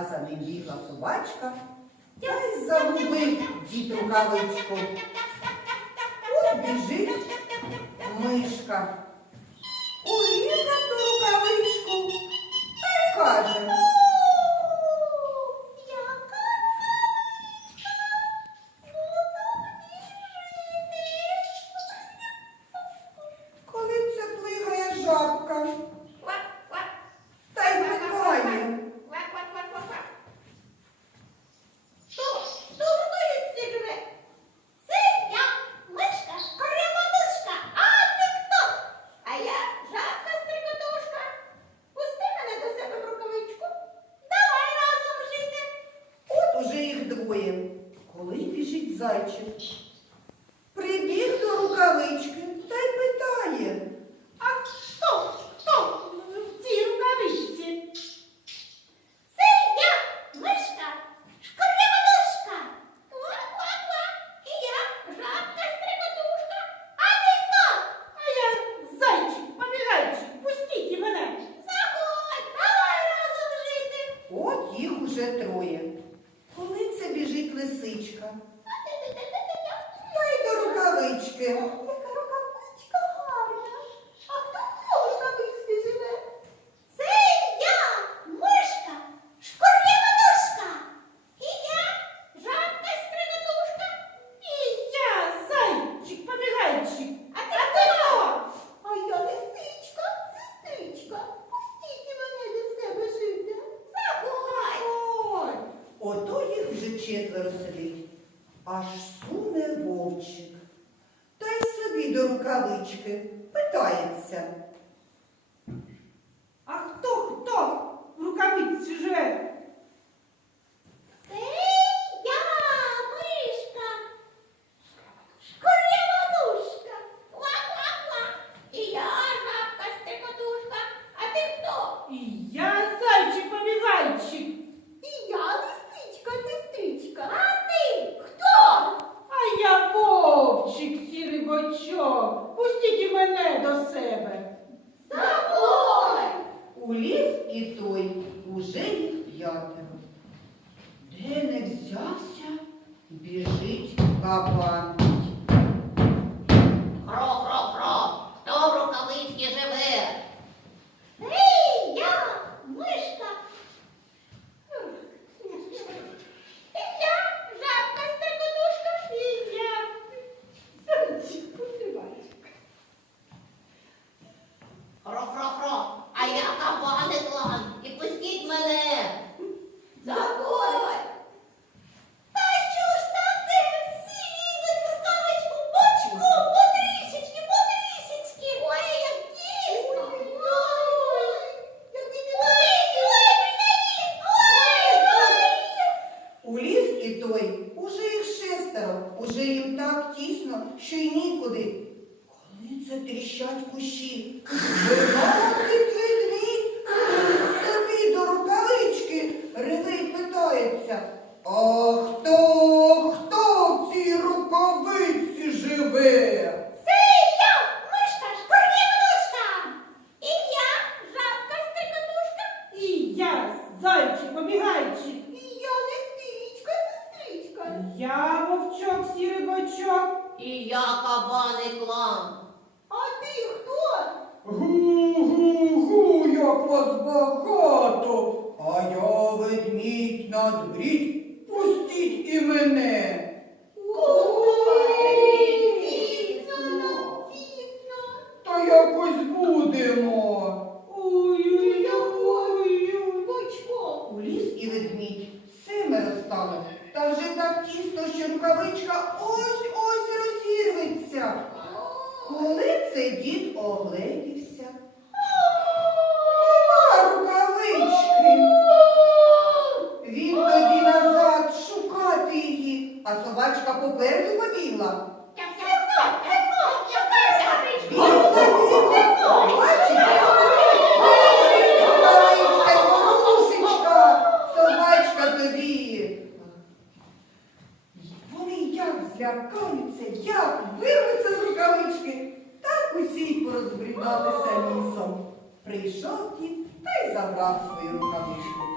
а за ним бігла собачка, та й загубив дід рукавичку. От біжить мишка. Урізав ту рукавичку та й каже. Коли це плигає жабка, та й питає. От уже їх двоє. Коли біжить зайчик, прибіг до рукавички та й питає. А хто? Хто в цій рукавичці? Це я, мишка, шкур'я-подушка. Ква-ква-ква. І я, жабка стрикотушка. А ти хто? А я зайчик, побігайчик, пустіть мене. Заходь, давай разом жити. От їх уже троє. Коли це біжить лисичка, рукавички. Яка рукавичка гарна. А хто в цій рукавичці живе? Це я, мишка, шкур'я-подушка. І я, жабка стрикотушка. І я зайчик, побігайчик. А ти хто? А я лисичка, сестричка. Пустіть мене до себе жити. Заходь. Ой, Ото їх вже четверо сидить. Аж суне вовчик. Та й собі до рукавички питається. а хто хто в рукавиці живе? Це я, мишка. Шкур'я-подушка. Ква-ква-ква. І я, жабка стрикотушка. А ти хто? І я зайчик, побігайчик. І я лисичка, сестричка. А ти хто? А я вовчик, сірий бочок. Пустіть і мене до себе. Заходь. У ліс і той уже їх п'ятеро. Де не взявся, біжить кабан. Хро-хро-хро, хто в рукавичці живе? Ей, я, мишка. І я, жабка стрикотушка. І я зайчик, побігайчик. Хро-хро-хро, а я кабаник лан, і пустіть мене. Заходь. Та що ж таке? Всі лізуть в рукавичку, бочку, потрішечки, потрішечки. Ой, як тісно. Ой, як і Ой, ой, придавіть. Ой, ой. І той. Уже їх шестеро, уже їм так тісно, що й нікуди. Коли це тріщать кущі, вилазить ведмідь, собі до рукавички реве й питається. А хто, хто в цій рукавиці живе? Це я, мишка, шкур'я-подушка. І я, жабка стрикотушка. І я зайчик, побігайчик. І я лисичка, сестричка. Я вовчок, сірий бочок. І я кабаник лан. А ти хто? Гу-гу-гу, як вас багато, а я ведмідь надбрідь, пустіть і мене. Ой, тісно, тісно. Та якось будемо. Ой-ой-ой. Бочко. У ліс і ведмідь семеро стало, та вже так тісно, що рукавичка ось-ось розірветься. Коли це дід огледівся, нема рукавички. Він тоді назад шукати її, а собачка попереду побігла. Бігла, бігла, бачите? Рукавичка й ворушечка, собачка тоді. Вони як злякаються, як вирвуться з рукавички, так усі й порозбрідалися лісом. Прийшов дід та й забрав свою рукавичку.